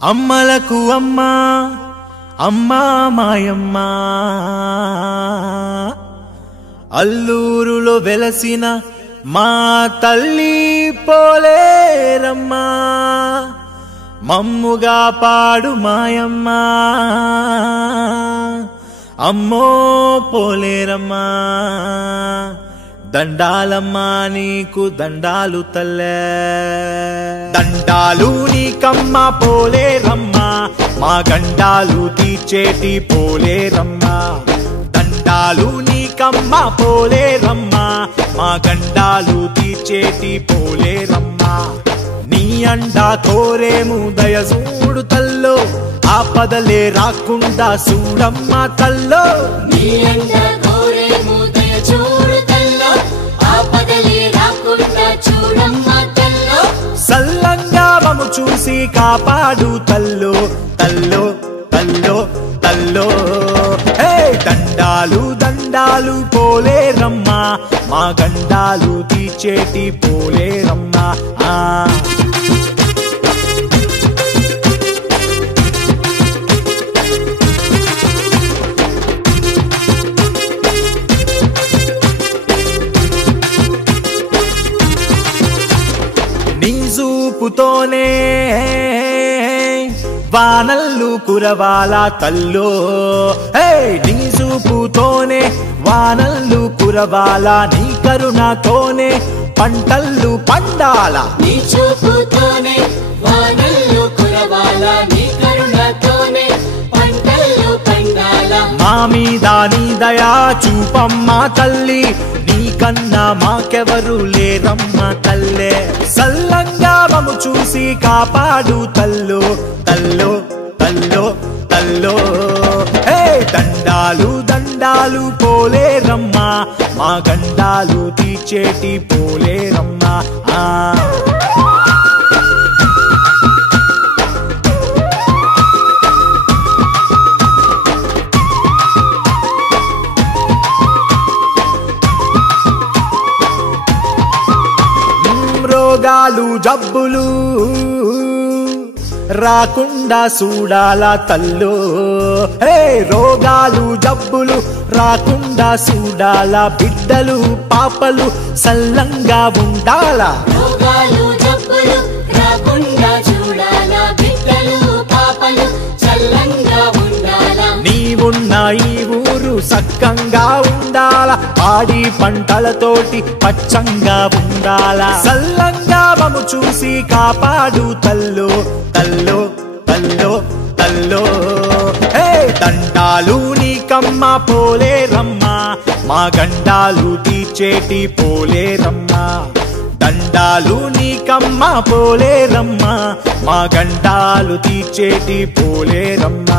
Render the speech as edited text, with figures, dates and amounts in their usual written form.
అమ్మలకు అమ్మ అమ్మ మాయమ్మ అల్లూరులో వెలసిన మా తల్లి పోలేరమ్మ మమ్ముగా పాడు మాయమ్మ అమ్మో పోలేరమ్మ దండాలమ్మా నీకు దండాలు తల్లే దండాలు నీకమ్మ పోలేరమ్మ మా గండాలు తీర్చేటి పోలేరమ్మ దండాలు నీకమ్మ పోలేరమ్మ మా గండాలు తీర్చేటి పోలేరమ్మ నీ అండా కోరేము దయసూడు తల్లో ఆపదలే రాకుండా చూడమ్మ తల్లో నీ అండా కోరేము దయచూడు తల్లో ఆపదలే రాకుండా చూడమ్మ తల్లో సల్లంగా మము చూసి కాపాడు తల్లో తల్లో తల్లో తల్లో హే దండాలు దండాలు పోలేరమ్మ మా గండాలు తీర్చేటి పోలేరమ్మ నీ చూపుతోనే వానల్లు కురవాల తల్లో హే నీ చూపుతోనే వానల్లు కురవాల నీ కరుణతోనే పంటల్లు పండాల నీ చూపుతోనే వానల్లు కురవాల నీ కరుణతోనే పంటల్లు పండాల మా మీద నీ దయా చూపమ్మ తల్లి నీకన్నా మాకెవరు లేరమ్మ తల్లే సల్లంగా మము చూసి కాపాడు తల్లో తల్లో తల్లో తల్లో హే దండాలు దండాలు పోలేరమ్మ మా గండాలు తీర్చేటి పోలేరమ్మ రోగాలు జబ్బులు రాకుండా చూడాల తల్లో హే రోగాలు జబ్బులు రాకుండా చూడాల బిడ్డలు పాపలు సల్లంగా ఉండాల రోగాలు జబ్బులు రాకుండా చూడాల బిడ్డలు పాపలు సల్లంగా ఉండాల నీవున్న ఈ ఊరు సక్కంగా ఉండాల పాడి పంటలతోటి పచ్చంగా ఉండాల సల్లంగా మము చూసి కాపాడు తల్లో తల్లో తల్లో తల్లో హే దండాలు నీకమ్మ పోలేరమ్మ మా గండాలు తీర్చేటి పోలేరమ్మ దండాలు నీకమ్మ పోలేరమ్మ మా గండాలు తీర్చేటి పోలేరమ్మ